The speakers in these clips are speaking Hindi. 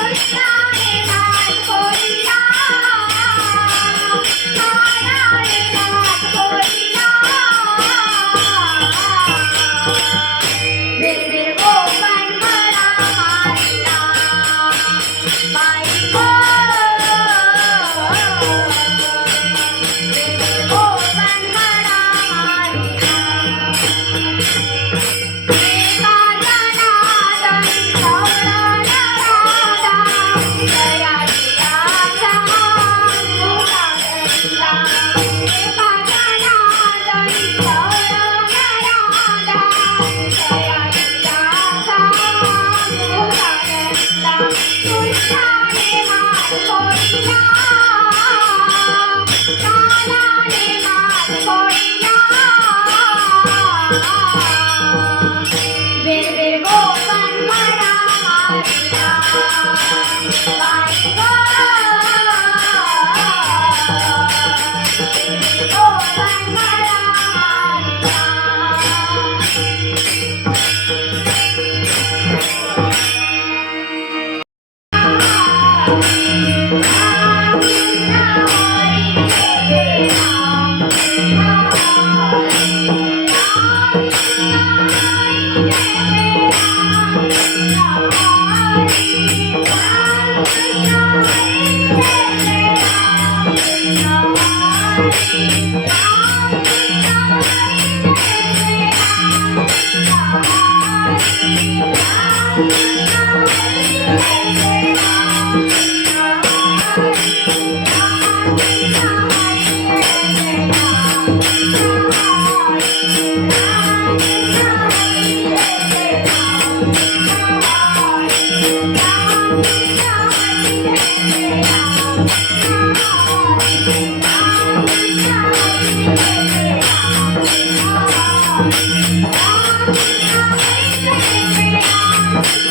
Hallelujah. Thank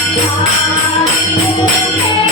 Thank you.